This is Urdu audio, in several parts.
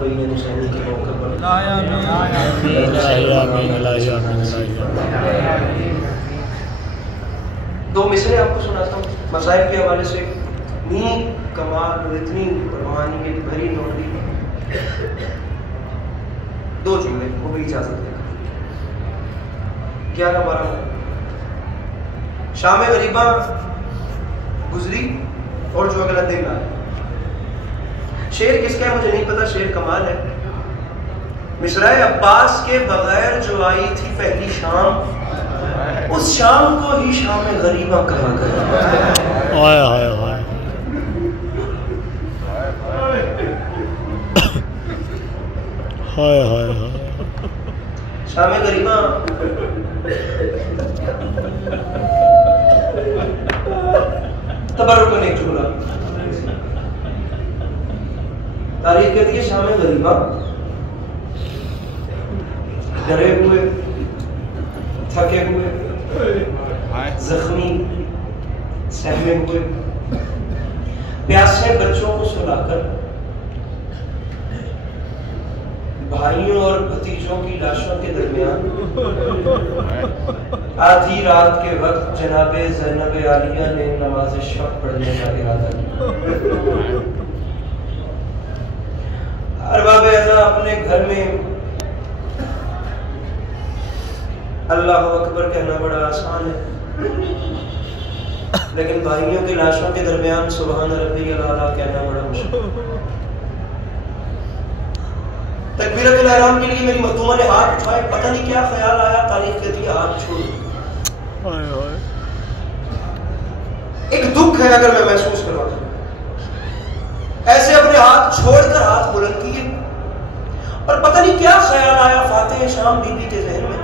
حسینی کے موقع پر دو مصرے آپ کو سناتا ہوں مصائب کے حوالے سے. اتنی کمال اور اتنی روحانیت بھری نوٹی. دو جملے وہ بھی اجازت دے گا. 11-12 شام غریبہ گزری اور جو اگلا دن آیا. شعر کس کا ہے مجھے نہیں پتا, شعر کمال ہے. مصرع عباس کے بغیر جو آئی تھی پہلی شام, اس شام کو ہی شام غریبہ کہا گیا. ہائے ہائے ہائے ہائے ہائے ہائے. شام غریبہ تبرک نے جھولا. تاریخ کہتی ہے شام غریبہ ڈرے ہوئے, تھکے ہوئے, زخمی, سہمے ہوئے, پیاسے بچوں کو سلا کر بھائیوں اور بھتیجوں کی لاشوں کے درمیان آدھی رات کے وقت جناب زینب عالیہ نے نماز شب پڑھنے کا ارادہ کیا. ارباب اعضاء اپنے گھر میں اللہ اکبر کہنا بڑا آسان ہے, لیکن بھائیوں کی لاشوں کے درمیان سبحان ربی الاعلیٰ کہنا بڑا مشکل. تکبیرۃ الاحرام کے لیے میری مخدومہ نے ہاتھ اٹھائے, پتہ نہیں کیا خیال آیا, تاریخ کہتی ہے ہاتھ چھوڑ. ایک دکھ ہے اگر میں محسوس کرواتا ہوں, ایسے اپنے ہاتھ چھوڑ کر ہاتھ بلند کیے, اور پتہ نہیں کیا خیال آیا فاتح شام بی بی کے ذہن میں.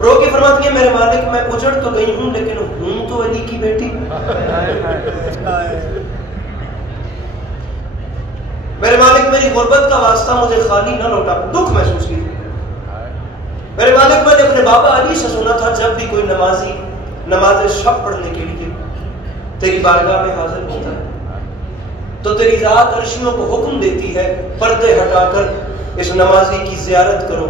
رو کے فرماتی ہے میرے مالک میں اجڑ تو گئی ہوں لیکن ہوں تو علی کی بیٹی. میرے مالک میری غربت کا واسطہ مجھے خالی نہ لوٹا. دکھ محسوس کی. میرے مالک میں نے اپنے بابا علی سے سنا تھا جب بھی کوئی نمازی نماز شب پڑھنے کے لیے تیری بارگاہ میں حاضر ہوتا ہے تو تیری ذات عرشیوں کو حکم دیتی ہے پردے ہٹا کر اس نمازی کی زیارت کرو,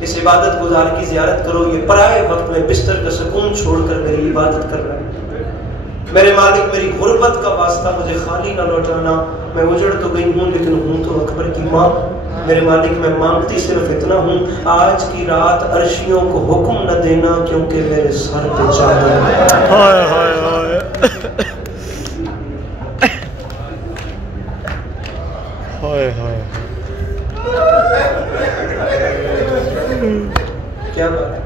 اس عبادت گزار کی زیارت کرو, یہ پرائے وقت میں بستر کا سکون چھوڑ کر میری عبادت کر رہا ہے. میرے مالک میری غربت کا واسطہ مجھے خالی نہ لوٹانا, میں اجڑ تو گئی ہوں لیکن ہوں تو اکبر کی ماں. میرے مالک میں مانگتی صرف اتنا ہوں, آج کی رات عرشیوں کو حکم نہ دینا کیونکہ میرے سر پہ چادر ہے. ہائے ہائے ہائے ہائے ہائے. کیا بات ہے,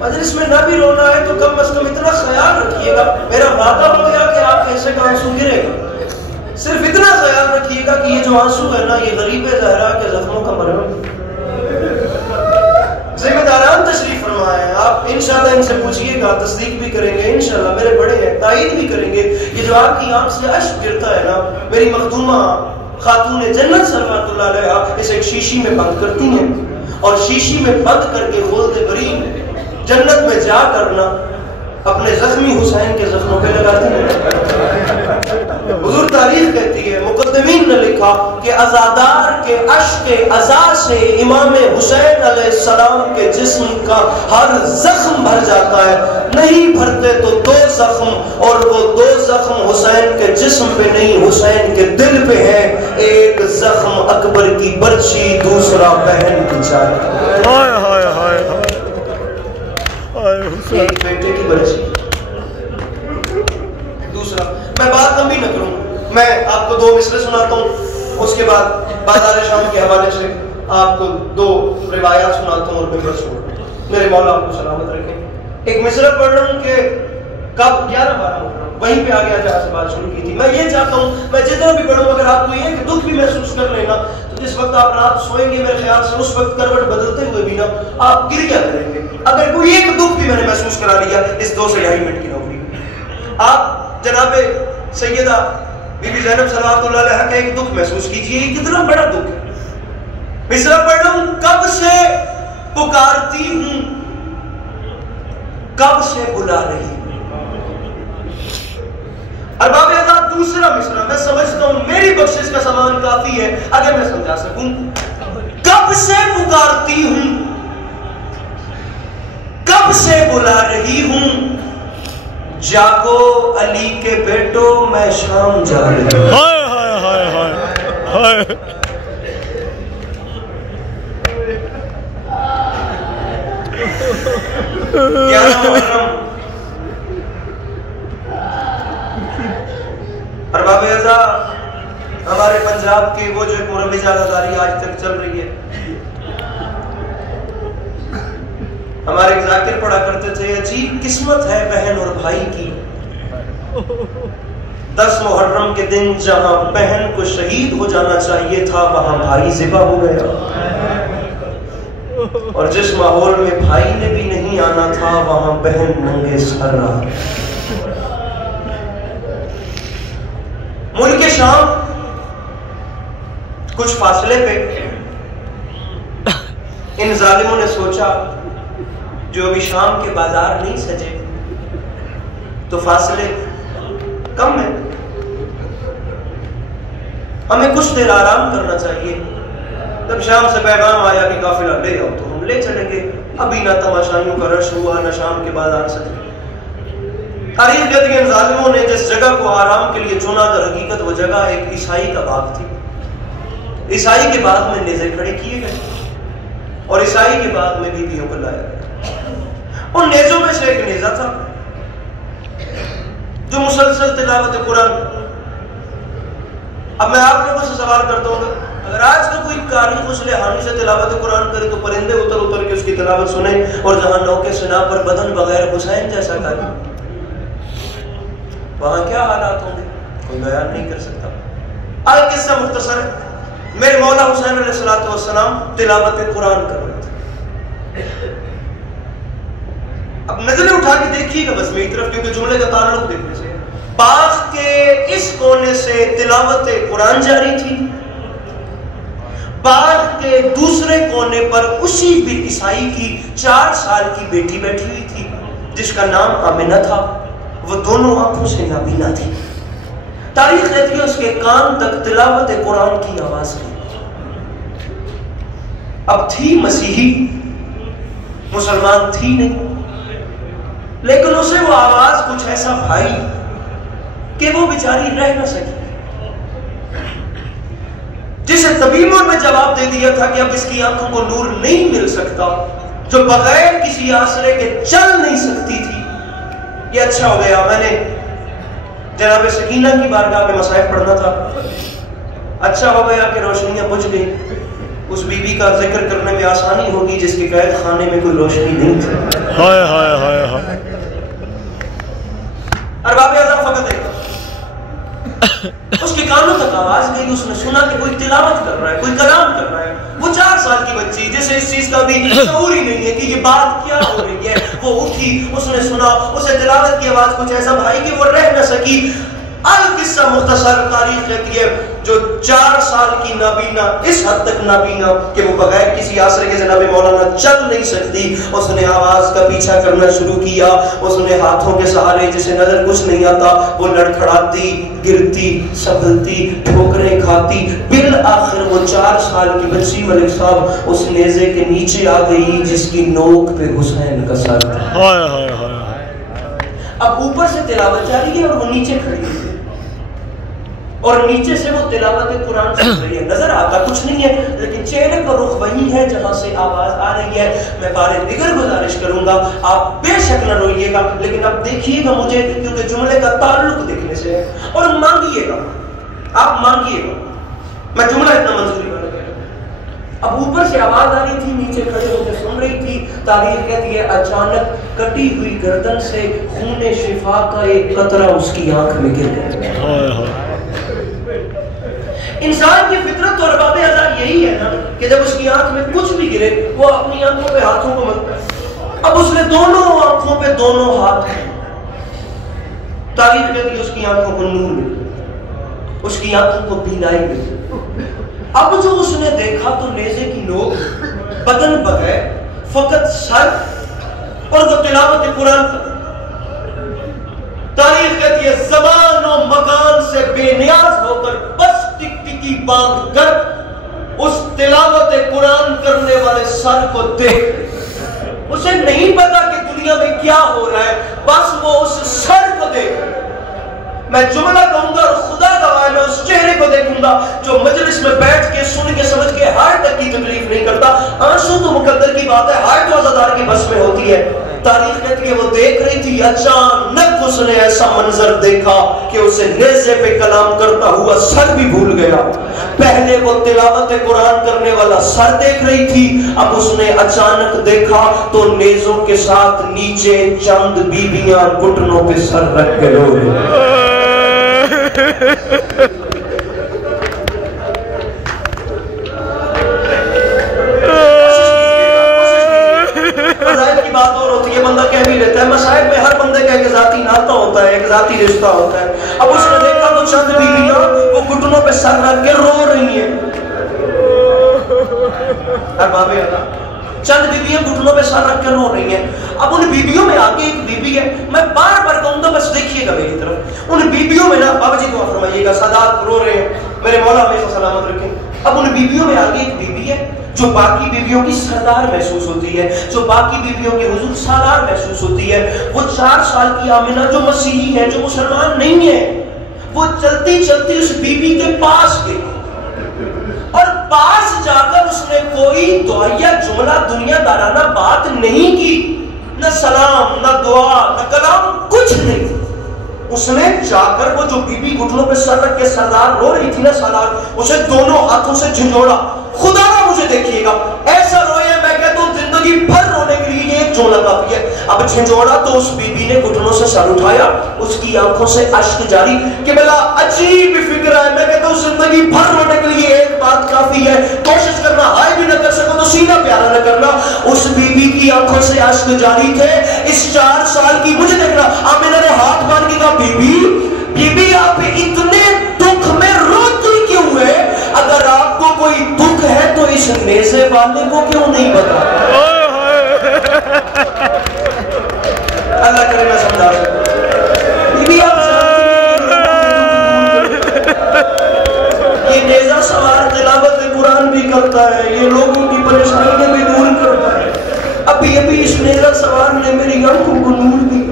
مجلس میں نہ بھی رونا ہے تو کم از کم اتنا خیال رکھیے گا, میرا وعدہ ہو گیا کہ آپ ایسے کا آنسو گرے گا, صرف اتنا خیال رکھیے گا کہ یہ جو آنسو ہے نا یہ غریب زہرا کے زخموں کا مرہم. ذمہ داران تشریف فرمائے ہیں, آپ انشاءاللہ ان سے پوچھئے گا, تصدیق بھی کریں گے انشاءاللہ, میرے بڑے ہیں تائید بھی کریں گے. یہ جو آپ کی آنکھ سے اشک گرتا ہے نا, میری مخدومہ خاتون جنت صلوات اللہ علیہا اسے ایک شیشی میں بند کرتی ہیں اور شیشی میں بند کر کے خلد برین جنت میں جا کرنا اپنے زخمی حسین کے زخموں پہ لگاتی ہیں. حضور تاریخ کہتی ہے مقدمین نے لکھا کہ عزادار کے عشق عزا سے امام حسین علیہ السلام کے جسم کا ہر زخم بھر جاتا ہے, نہیں بھرتے تو 2 زخم, اور وہ 2 زخم حسین کے جسم پہ نہیں حسین کے دل پہ ہے. ایک زخم اکبر کی برچی, دوسرا بہن کی چادر. ہائے ہائے ہائے ہائے. ایک بیٹے کی برچی, دوسرا. میں بات لمبی نہ کروں, میں آپ کو 2 مصرے سناتا ہوں, اس کے بعد بازار شام کے حوالے سے آپ کو 2 روایات سناتا ہوں اور میں بس چھوڑ. میرے مولا آپ کو سلامت رکھیں. ایک مصرع پڑھ رہا ہوں کہ کب 11-12 وہیں پہ آگے جہاں سے بات شروع کی تھی. میں یہ چاہتا ہوں میں جتنا بھی پڑھوں اگر آپ کو یہ کہ دکھ بھی محسوس کر لینا تو جس وقت آپ رات سوئیں گے میرے خیال سے اس وقت کروٹ بدلتے ہوئے بھی نا آپ گریہ کریں گے. اگر کوئی ایک دکھ بھی میں نے محسوس کرا لیا اس 2 سے 2.5 منٹ کی نوکری, آپ جناب سیدہ بی بی زینب صلوات اللہ علیہا کا ایک دکھ محسوس کیجئے. یہ کتنا بڑا دکھ ہے. مصرع پڑھ رہا ہوں, کب سے پکارتی ہوں کب سے بلا رہی, ارباب اعزاز دوسرا مصرع میں سمجھتا ہوں میری بخشش کا سامان کافی ہے اگر میں سمجھا سکوں. کب سے پکارتی ہوں، کب سے بلا رہی ہوں، جاگو علی کے بیٹو میں شام جا رہی ہوں. ہائے ہائے ہائے ہائے ہائے. ارباب اعزاز ہمارے پنجاب کے وہ جو ایک مروج ازاداری آج تک چل رہی ہے. ہمارے ایک ذاکر پڑھا کرتے تھے عجیب قسمت ہے بہن اور بھائی کی، 10 محرم کے دن جہاں بہن کو شہید ہو جانا چاہیے تھا وہاں بھائی ذبح ہو گیا، اور جس ماحول میں بھائی نے بھی نہیں آنا تھا وہاں بہن ننگے سر رہا. ملک شام کچھ فاصلے پہ ان ظالموں نے سوچا جو ابھی شام کے بازار نہیں سجے تو فاصلے کم ہیں، ہمیں کچھ دیر آرام کرنا چاہیے. جب شام سے پیغام آیا کہ قافلہ لے آؤ تو ہم لے چلیں گے. ابھی نہ تماشائیوں کا رش ہوا نہ شام کے بازار سجے. تاریخ کہتی ہے ان ظالموں نے جس جگہ کو آرام کے لیے چنا در حقیقت وہ جگہ ایک عیسائی کا باغ تھی. عیسائی کے باغ میں نیزے کھڑے کیے گئے اور عیسائی کے باغ میں بیویوں کو لایا گیا. ان نیزوں میں سے ایک نیزہ تھا جو مسلسل تلاوت قرآن. اب میں آپ لوگوں سے سوال کرتا ہوں اگر آج کا کوئی قاری غسل حانی سے تلاوت قرآن کرے تو پرندے اتر اتر کے اس کی تلاوت سنیں اور جہاں نوکے سنا پر بدن بغیر حسین جیسا کرے وہاں کیا حالات ہوں گے کوئی بیان نہیں کر سکتا. آج قصہ مختصر ہے. میرے مولا حسین علیہ السلام تلاوت قرآن کر رہے تھے. اب نظریں اٹھا کے دیکھیے گا بس میری طرف کیونکہ جملے کا تعلق دیکھنے سے. باغ کے اس کونے سے تلاوت قرآن جاری تھی، باغ کے دوسرے کونے پر اسی بھی عیسائی کی 4 سال کی بیٹی بیٹھی ہوئی تھی جس کا نام آمنہ تھا. وہ دونوں آنکھوں سے نابینا تھی. تاریخ کہتی ہے اس کے کان تک تلاوت قرآن کی آواز گئی. اب تھی مسیحی، مسلمان تھی نہیں، لیکن اسے وہ آواز کچھ ایسا بھائی کہ وہ بیچاری رہ نہ سکی. جسے طبیبوں نے جواب دے دیا تھا کہ اب اس کی آنکھوں کو نور نہیں مل سکتا، جو بغیر کسی آسرے کے چل نہیں سکتی تھی. یہ اچھا ہو گیا میں نے جناب سکینہ کی بارگاہ میں مصائب پڑھنا تھا. اچھا ہو گیا کہ روشنیاں بجھ گئی. اس بی بی کا ذکر کرنے میں آسانی ہوگی جس کے قید خانے میں کوئی روشنی نہیں تھی. ہائے ہائے ہائے ہائے. ارباب اعظم فقط ایک اس کے کانوں تک آواز گئی. اس نے سنا کہ کوئی تلاوت کر رہا ہے، کوئی کلام کر رہا ہے. وہ 4 سال کی بچی جسے اس چیز کا بھی شعور ہی نہیں ہے کہ یہ بات کیا ہو رہی ہے، وہ اٹھی، اس نے سنا، اسے تلاوت کی آواز کچھ ایسا بھائی کہ وہ رہ نہ سکی. القصہ مختصر تاریخ کہتی ہے جو 4 سال کی نابینا، اس حد تک نابینا کہ وہ بغیر کسی آسرے کے جناب مولانا چل نہیں سکتی، اس نے آواز کا پیچھا کرنا شروع کیا. اس نے ہاتھوں کے سہارے جسے نظر کچھ نہیں آتا وہ لڑکھڑاتی، گرتی، سنبھلتی، ٹھوکریں کھاتی. بالآخر وہ 4 سال کی بچی ملک صاحب اس نیزے کے نیچے آ گئی جس کی نوک پہ حسین کا سر تھا. ہائے ہائے ہائے. اب اوپر سے تلاوت جاری ہے اور وہ نیچے کھڑی ہے اور نیچے سے وہ تلاوت قرآن سن رہی ہے. نظر آتا کچھ نہیں ہے لیکن چہرے کا رخ وہی ہے جہاں سے آواز آ رہی ہے. میں بارے دیگر گزارش کروں گا آپ بے شک نہ روئیے گا لیکن اب دیکھیے گا مجھے کیونکہ جملے کا تعلق دیکھنے سے ہے اور مانگیے گا، آپ مانگیے گا. میں جملہ اتنا منظوری بنا گیا. اب اوپر سے آواز آ رہی تھی، نیچے کھڑے ہو کے سن رہی تھی. تاریخ کہتی ہے اچانک کٹی ہوئی گردن سے خون شفا کا ایک قطرہ اس کی آنکھ میں گر گیا. انسان کی فطرت اور ارباب اعزاز یہی ہے نا کہ جب اس کی آنکھ میں کچھ بھی گرے وہ اپنی آنکھوں پہ ہاتھوں کو ملتا ہے. اب اس نے دونوں آنکھوں پہ دونوں ہاتھ ہیں. تاریخ کہتی ہے اس کی آنکھوں کو نور ملا، اس کی آنکھوں کو بینائی ملی. اب جو اس نے دیکھا تو نیزے کی نوک، بدن بغیر، فقط سر اور وہ تلاوت قرآن کا. تاریخ کہتی ہے زمان و مکان سے بے نیاز ہو کر بس ٹک ٹکی باندھ کر اس تلاوت قرآن کرنے والے سر کو دیکھ. اسے نہیں پتا کہ دنیا میں کیا ہو رہا ہے، بس وہ اس سر کو دیکھ. میں جملہ کہوں گا اور خدا گواہ میں اس چہرے کو دیکھوں گا جو مجلس میں بیٹھ کے سن کے سمجھ کے ہارٹ تک کی تکلیف نہیں کرتا. آنسو تو مقدر کی بات ہے، ہارٹ تو عزادار کی بس میں ہوتی ہے. تاریخ کہتی ہے وہ دیکھ رہی تھی، اچانک اس نے ایسا منظر دیکھا کہ اسے نیزے پہ کلام کرتا ہوا سر بھی بھول گیا. پہلے وہ تلاوت قرآن کرنے والا سر دیکھ رہی تھی، اب اس نے اچانک دیکھا تو نیزوں کے ساتھ نیچے چند بیبیاں گھٹنوں پہ سر رکھ کے رو رہی. کی بات اور ہوتی ہے، بندہ کہہ بھی لیتا ہے مصائب میں ہر بندے کا ایک ذاتی ناطہ ہوتا ہے، ایک ذاتی رشتہ ہوتا ہے. اب اس نے دیکھا تو چند بیویاں وہ گھٹنوں پہ سر رکھ کے رو رہی ہیں. اربابِ اللہ، چند بیویاں گھٹنوں پہ سر رکھ کے رو رہی ہیں. اب ان بیویوں میں آگے ایک بیوی ہے، میں بار بار کہوں گا بس دیکھیے گا میری طرف. ان بیویوں میں نا بابا جی دعا فرمائیے گا، سادات رو رہے ہیں، میرے مولا ہمیشہ سلامت رکھیں. اب ان بیویوں میں آگے ایک بیوی ہے جو باقی بیویوں کی سردار محسوس ہوتی ہے، جو باقی بیویوں کے حضور سالار محسوس ہوتی ہے. وہ 4 سال کی آمنہ جو مسیحی ہے، جو مسلمان نہیں ہے، وہ چلتی چلتی اس بیوی کے پاس گئی اور پاس جا کر اس نے کوئی دعائیہ جملہ دنیا دارانہ بات نہیں کی، نہ سلام، نہ دعا، نہ کلام، کچھ نہیں. اس نے جا کر وہ جو بی بی گھٹنوں پہ سر رکھ کے سردار رو رہی تھی نا سالار، اسے دونوں ہاتھوں سے جھنجھوڑا. خدا نہ مجھے دیکھیے گا ایسا رویا، میں کہتا ہوں زندگی بھر رونے کے لیے یہ ایک جملہ کافی ہے. اب جھنجھوڑا تو اس بی بی نے گھٹنوں سے سر اٹھایا، اس کی آنکھوں سے اشک جاری کہ بلا عجیب فکر ہے. میں کہتا ہوں زندگی بھر رونے کے لیے ایک بات کافی ہے، کوشش کرنا ہائے بھی نہ کر سکو تو سینہ پیارا نہ کرنا. اس بی بی کی آنکھوں سے اشک جاری تھے. اس 4 سال کی مجھے دیکھنا، آمنہ نے ہاتھ باندھ کے کہا بی بی آپ اتنے دکھ میں روتی کیوں ہے؟ اگر آپ کو کوئی دکھ ہے تو اس نیزے والے کو کیوں نہیں بتا؟ اللہ کرے میں سمجھا سکتا. بی بی آپ یہ نیزہ سوار تلاوت قرآن بھی کرتا ہے، یہ لوگوں کی پریشانیاں بھی دور کرتا ہے. ابھی اس نیزہ سوار نے میری آنکھوں کو نور دی.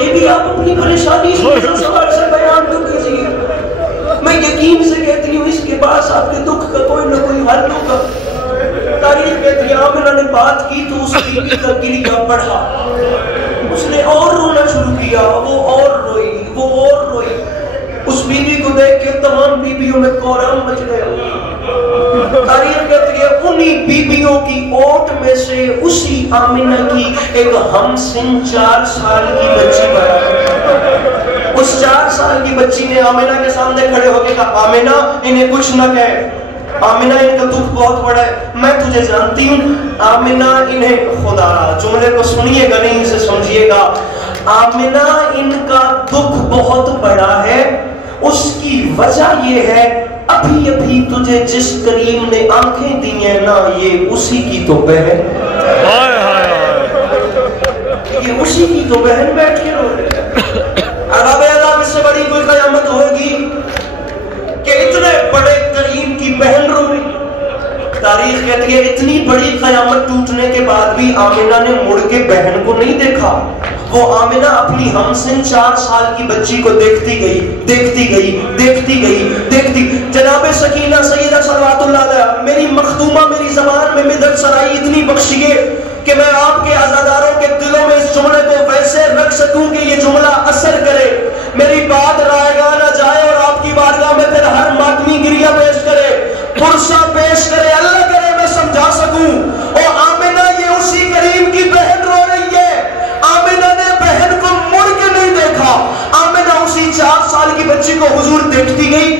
یہ بھی آپ اپنی پریشانی اس نیزہ سوار سے بیان تو کیجئے. میں یقین سے کہتی ہوں اس کے پاس آپ کے دکھ کا کوئی نہ کوئی حل ہوگا. تاریخ کہتی ہے آمنہ نے بات کی تو اس بیوی کا گریہ بڑھا. اس نے اور رونا شروع کیا، وہ اور روئی، وہ اور روئی. اس بیوی کو دیکھ کے تمام بیویوں میں کوہرام مچ گیا. تاریخ کہتی ہے انہی بیویوں کی اوٹ میں سے اسی آمنہ کی ایک ہم سن 4 سال کی بچی بنا. اس 4 سال کی بچی نے آمنہ کے سامنے کھڑے ہو کے کہا آمنہ انہیں کچھ نہ کہے، آمنہ ان کا دکھ بہت بڑا ہے، میں تجھے جانتی ہوں. آمنہ انہیں خدا جملے کو سنیے گا نہیں اسے سمجھیے گا. آمنہ ان کا دکھ بہت بڑا ہے، اس کی وجہ یہ ہے ابھی تجھے جس کریم نے آنکھیں دی ہیں نا یہ اسی کی تو بہن، یہ اسی کی تو بہن بیٹھ کے رو رہے ہیں. ارباب اللہ اس سے بڑی کوئی قیامت ہوگی کہ اتنے بڑے کریم کی بہن رو رہی. تاریخ کہتی ہے اتنی بڑی قیامت ٹوٹنے کے بعد بھی آمنہ نے مڑ کے بہن کو نہیں دیکھا. وہ آمنہ اپنی ہمسن 4 سال کی بچی کو دیکھتی گئی. جناب سکینہ سیدہ صلوات اللہ علیہ میری مخدومہ میری زبان میں مدد سرائی اتنی بخشیے کہ میں آپ کے عزاداروں کے دلوں میں اس جملے کو ویسے رکھ سکوں کہ یہ جملہ اثر کرے، میری بات رائے گاہ نہ جائے اور آپ کی بارگاہ میں پھر ہر ماتمی گریہ پیش کرے، پرسہ پیش کرے. اللہ کرے میں سمجھا سکوں. اور آمنہ یہ اسی کریم کی بہن رو رہی ہے. آمنہ نے بہن کو مڑ کے نہیں دیکھا. آمنہ اسی 4 سال کی بچی کو حضور دیکھتی گئی.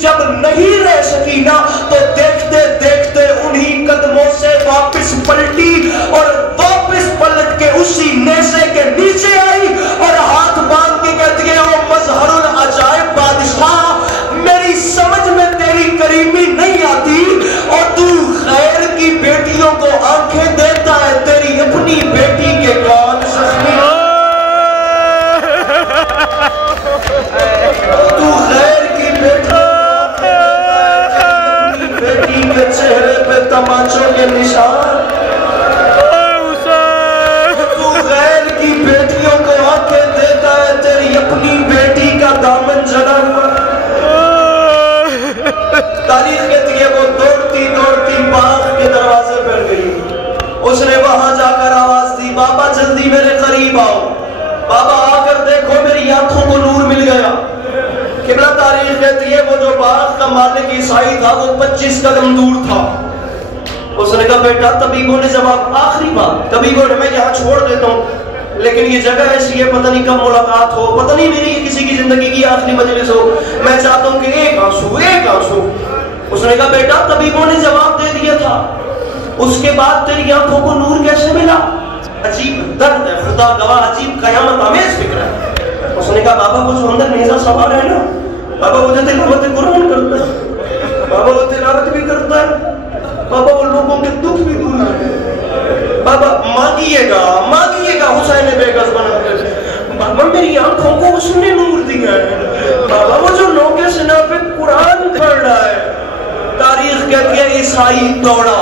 جب نہیں رہ سکی نا تو دیکھتے دیکھتے انہی قدموں سے واپس پلٹی اور واپس پلٹ کے اسی نیزے کے نیچے آئی اور ہاتھ باندھ کے کہتی ہے او مظہر العجائب بادشاہ، میری سمجھ میں تیری کریمی نہیں آتی اور تو غیر کی بیٹیوں کو آنکھیں دیتا ہے، تیری اپنی بیٹی کے کان زخمی قبلہ تاریخ کہتی ہے وہ جو باغ کا مالک عیسائی تھا وہ 25 قدم دور تھا. اس نے کہا بیٹا طبیبوں نے جواب آخری بات طبیبوں نے میں یہاں چھوڑ دیتا ہوں لیکن یہ جگہ ایسی ہے پتہ نہیں کب ملاقات ہو پتہ نہیں میری یہ کسی کی زندگی کی آخری مجلس ہو میں چاہتا ہوں کہ ایک آنسو. اس نے کہا بیٹا طبیبوں نے جواب دے دیا تھا اس کے بعد تیری آنکھوں کو نور کیسے ملا؟ عجیب درد ہے خدا گواہ عجیب قیامت آمیز فکر ہے. اس نے کہا بابا وہ جو اندر نیزہ سوار ہے نا بابا وہ جو تلاوت قرآن کرتا ہے بابا وہ تلاوت بھی کرتا ہے بابا وہ لوگوں کے دکھ بھی دور ہے بابا مانگیے گا حسین بیگس بنا کر بابا میری آنکھوں کو اس نے نور دیا ہے بابا وہ جو لوگ سنا پہ قرآن پڑھ رہا ہے. تاریخ کہتی ہے عیسائی دوڑا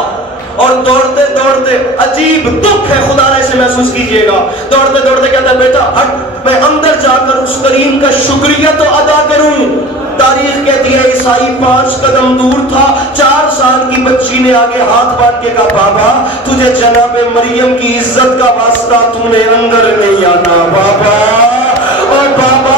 اور دوڑتے دوڑتے عجیب دکھ ہے خدا نے اسے محسوس کیجئے گا دوڑتے دوڑتے کہتا ہے بیٹا ہٹ میں اندر جا کر اس کریم کا شکریہ تو ادا کروں. تاریخ کہتی ہے عیسائی 5 قدم دور تھا 4 سال کی بچی نے آگے ہاتھ باندھ کے کہا بابا تجھے جناب مریم کی عزت کا واسطہ تو نے اندر نہیں آنا بابا اور بابا